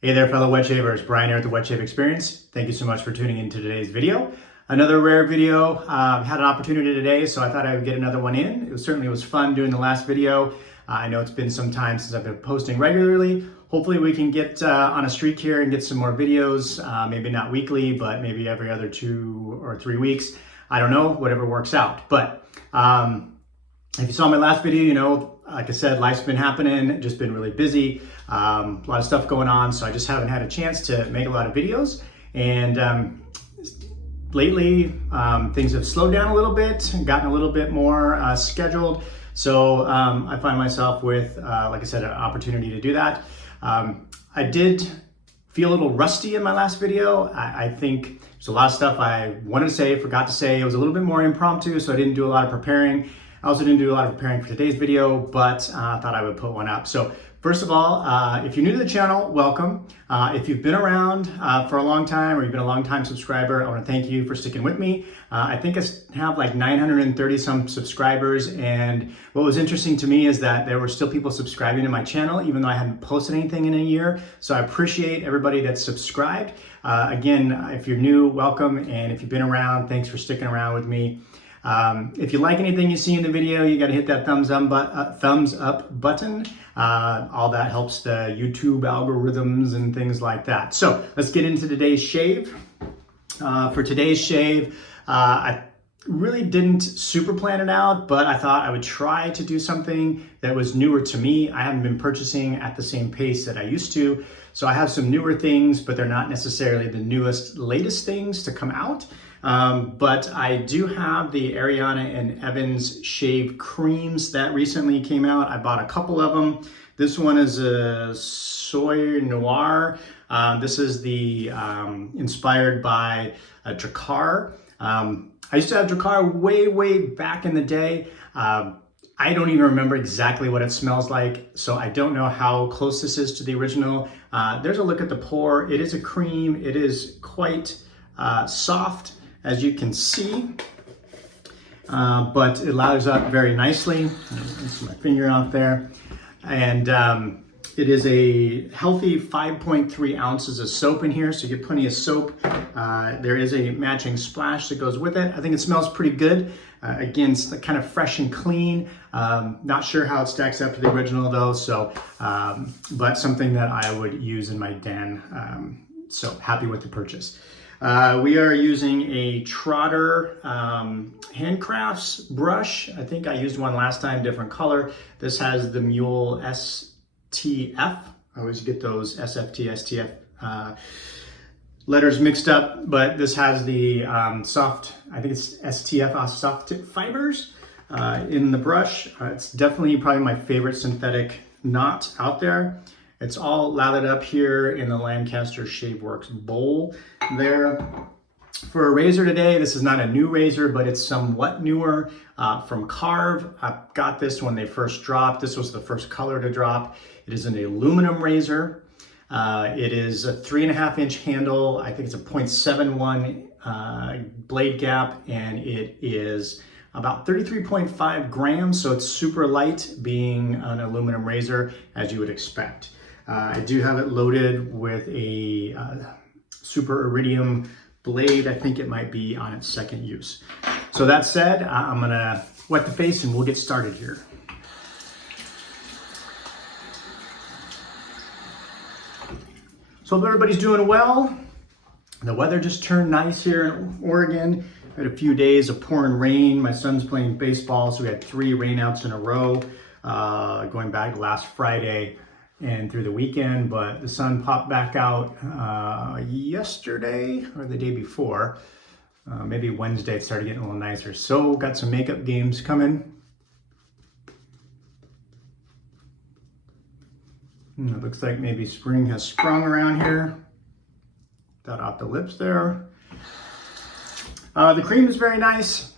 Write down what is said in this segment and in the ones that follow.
Hey there, fellow wet shavers. Brian here at the Wet Shave Experience. Thank you so much for tuning into today's video. Another rare video. Had an opportunity today, so I thought I would get another one in. It certainly was fun doing the last video. I know it's been some time since I've been posting regularly. Hopefully we can get on a streak here and get some more videos. Maybe not weekly, but maybe every other 2 or 3 weeks. I don't know, whatever works out. But if you saw my last video, you know, like I said, life's been happening, just been really busy, a lot of stuff going on, so I just haven't had a chance to make a lot of videos. And lately, things have slowed down a little bit, gotten a little bit more scheduled. So I find myself with, like I said, an opportunity to do that. I did feel a little rusty in my last video. I think there's a lot of stuff I wanted to say, forgot to say. It was a little bit more impromptu, so I didn't do a lot of preparing. I also didn't do a lot of preparing for today's video, but I thought I would put one up. So first of all, if you're new to the channel, welcome. If you've been around for a long time or you've been a long time subscriber, I want to thank you for sticking with me. I think I have like 930 some subscribers, and what was interesting to me is that there were still people subscribing to my channel even though I hadn't posted anything in a year. So I appreciate everybody that's subscribed. Again, if you're new, welcome, and if you've been around, thanks for sticking around with me. If you like anything you see in the video, you got to hit that thumbs up button. All that helps the YouTube algorithms and things like that. So let's get into today's shave. For today's shave, I really didn't super plan it out, but I thought I would try to do something that was newer to me. I haven't been purchasing at the same pace that I used to. So I have some newer things, but they're not necessarily the newest, latest things to come out. But I do have the Ariana and Evans shave creams that recently came out. I bought a couple of them. This one is a Soir Noir. This is the inspired by a Drakkar. I used to have Drakkar way back in the day. I don't even remember exactly what it smells like, so I don't know how close this is to the original. There's a look at the pour. It is a cream. It is quite soft, as you can see, but it lathers up very nicely. Let's get my finger out there. And it is a healthy 5.3 ounces of soap in here, so you get plenty of soap. There is a matching splash that goes with it. I think it smells pretty good. Again, it's kind of fresh and clean. Not sure how it stacks up to the original though, so but something that I would use in my den. So happy with the purchase. We are using a Trotter Handcrafts brush. I think I used one last time, different color. This has the Mule STF. I always get those SFT, STF letters mixed up, but this has the soft, I think it's STF, soft tip fibers in the brush. It's definitely probably my favorite synthetic knot out there. It's all lathered up here in the Lancaster Shaveworks bowl there. For a razor today, this is not a new razor, but it's somewhat newer from Karve. I got this when they first dropped. This was the first color to drop. It is an aluminum razor. It is a 3.5-inch handle. I think it's a 0.71 blade gap, and it is about 33.5 grams, so it's super light being an aluminum razor, as you would expect. I do have it loaded with a super iridium blade. I think it might be on its second use. So that said, I'm gonna wet the face and we'll get started here. So hope everybody's doing well. The weather just turned nice here in Oregon. We had a few days of pouring rain. My son's playing baseball, so we had 3 rainouts in a row, going back to last Friday and through the weekend, but the sun popped back out yesterday or the day before. Maybe Wednesday it started getting a little nicer. So got some makeup games coming. It looks like maybe spring has sprung around here. Got off the lips there. The cream is very nice.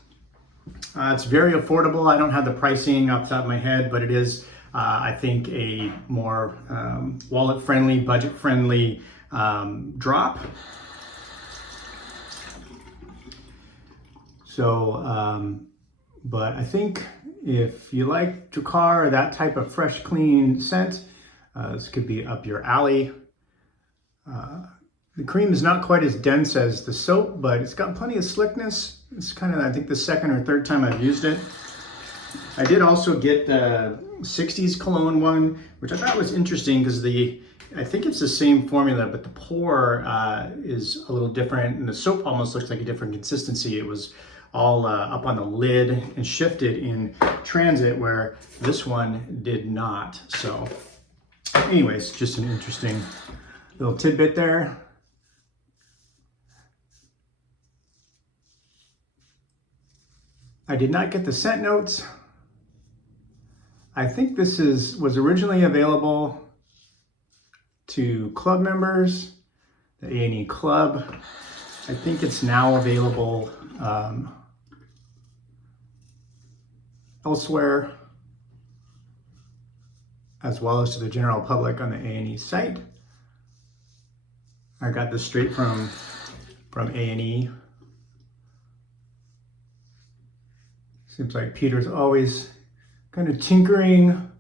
It's very affordable. I don't have the pricing off the top of my head, but it is I think a more wallet-friendly, budget-friendly drop. So, but I think if you like Drakkar or that type of fresh, clean scent, this could be up your alley. The cream is not quite as dense as the soap, but it's got plenty of slickness. It's kind of, I think, the second or third time I've used it. I did also get the 60s cologne one, which I thought was interesting because I think it's the same formula, but the pour is a little different, and the soap almost looks like a different consistency. It was all up on the lid and shifted in transit, where this one did not. So anyways, just an interesting little tidbit there. I did not get the scent notes. I think this was originally available to club members, the A&E Club. I think it's now available elsewhere, as well as to the general public on the A&E site. I got this straight from A&E. Seems like Peter's always kind of tinkering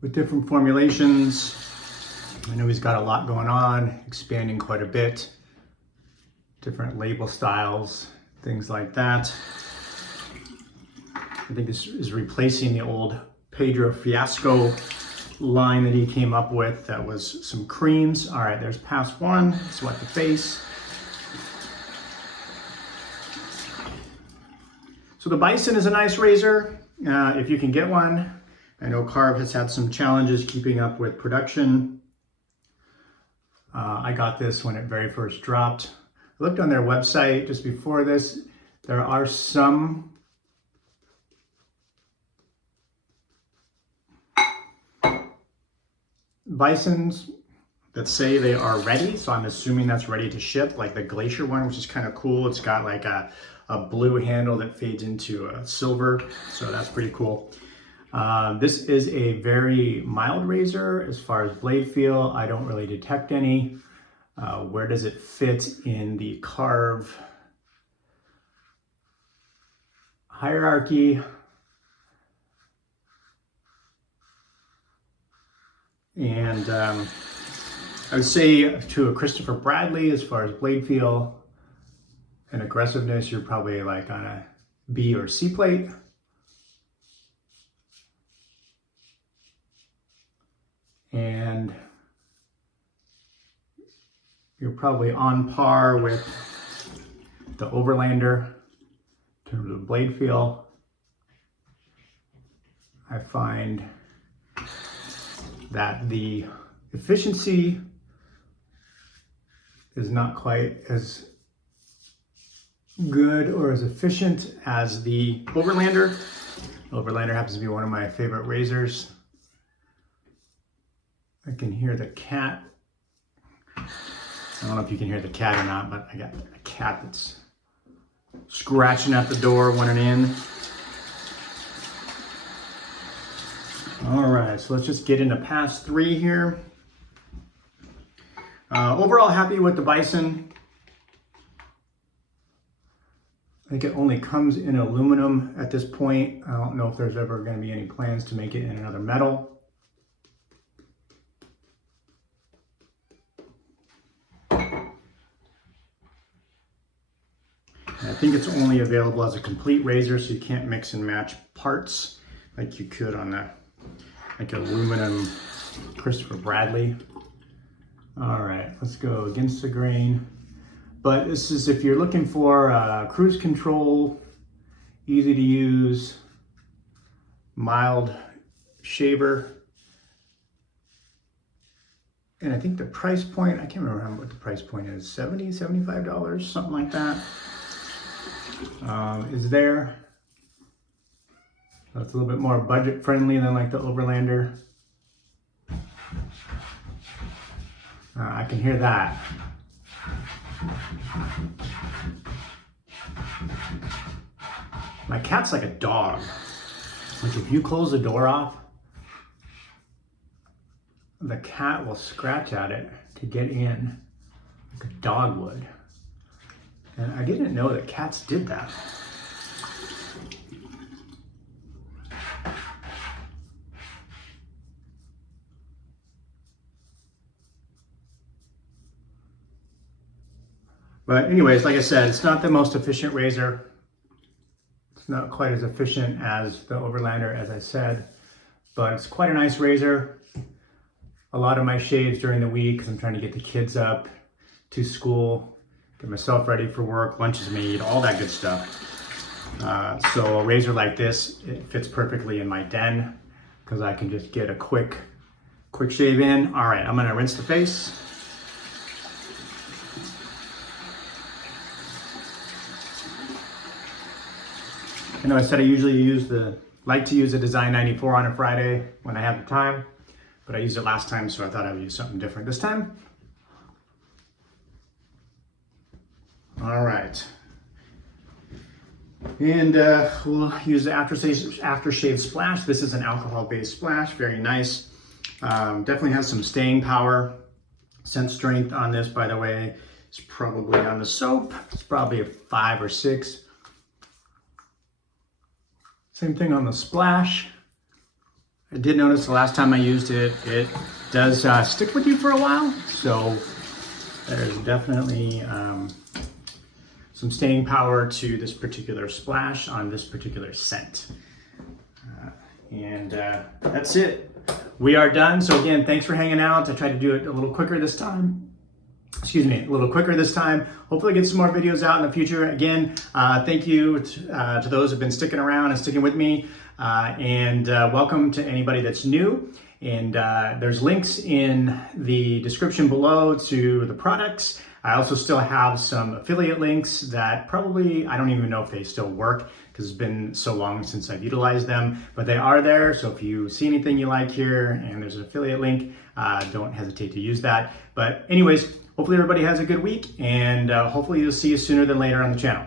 with different formulations. I know he's got a lot going on, expanding quite a bit, different label styles, things like that. I think this is replacing the old Pedro Fiasco line that he came up with that was some creams. All right, there's pass one. Let's wet the face. So the Bison is a nice razor if you can get one. I know Karve has had some challenges keeping up with production. I got this when it very first dropped. I looked on their website just before this. There are some Bisons that say they are ready, so I'm assuming that's ready to ship, like the Glacier one, which is kind of cool. It's got like a blue handle that fades into a silver, so that's pretty cool. This is a very mild razor as far as blade feel. I don't really detect any. Where does it fit in the Karve hierarchy? And I would say to a Christopher Bradley, as far as blade feel and aggressiveness, you're probably like on a B or C plate. And you're probably on par with the Overlander in terms of blade feel. I find that the efficiency is not quite as good or as efficient as the Overlander. Overlander happens to be one of my favorite razors. I can hear the cat. I don't know if you can hear the cat or not, but I got a cat that's scratching at the door when I'm in. All right, so let's just get into pass 3 here. Overall, happy with the Bison. I think it only comes in aluminum at this point. I don't know if there's ever going to be any plans to make it in another metal. I think it's only available as a complete razor, so you can't mix and match parts like you could on the aluminum Christopher Bradley. All right, let's go against the grain. But this is if you're looking for cruise control, easy to use, mild shaver. And I think the price point, I can't remember what the price point is, $70, $75, something like that, is there. So it's a little bit more budget friendly than like the Overlander. I can hear that. My cat's like a dog. Like if you close the door off, the cat will scratch at it to get in like a dog would. And I didn't know that cats did that. But anyways, like I said, it's not the most efficient razor. It's not quite as efficient as the Overlander, as I said, but it's quite a nice razor. A lot of my shaves during the week, because I'm trying to get the kids up to school, get myself ready for work, lunch is made, all that good stuff. So a razor like this, it fits perfectly in my den because I can just get a quick shave in. All right, I'm gonna rinse the face. I know I said I usually like to use the Design 94 on a Friday when I have the time, but I used it last time, so I thought I would use something different this time. All right. And we'll use the Aftershave Splash. This is an alcohol-based splash, very nice. Definitely has some staying power. Scent strength on this, by the way, is probably on the soap. It's probably a 5 or 6. Same thing on the splash. I did notice the last time I used it, it does stick with you for a while. So there's definitely some staying power to this particular splash on this particular scent. And that's it. We are done. So again, thanks for hanging out. I tried to do it a little quicker this time. Excuse me, a little quicker this time. Hopefully get some more videos out in the future. Again, thank you to those who've been sticking around and sticking with me. And welcome to anybody that's new. And there's links in the description below to the products. I also still have some affiliate links that probably, I don't even know if they still work because it's been so long since I've utilized them, but they are there. So if you see anything you like here and there's an affiliate link, don't hesitate to use that. But anyways, hopefully everybody has a good week, and hopefully you'll see you sooner than later on the channel.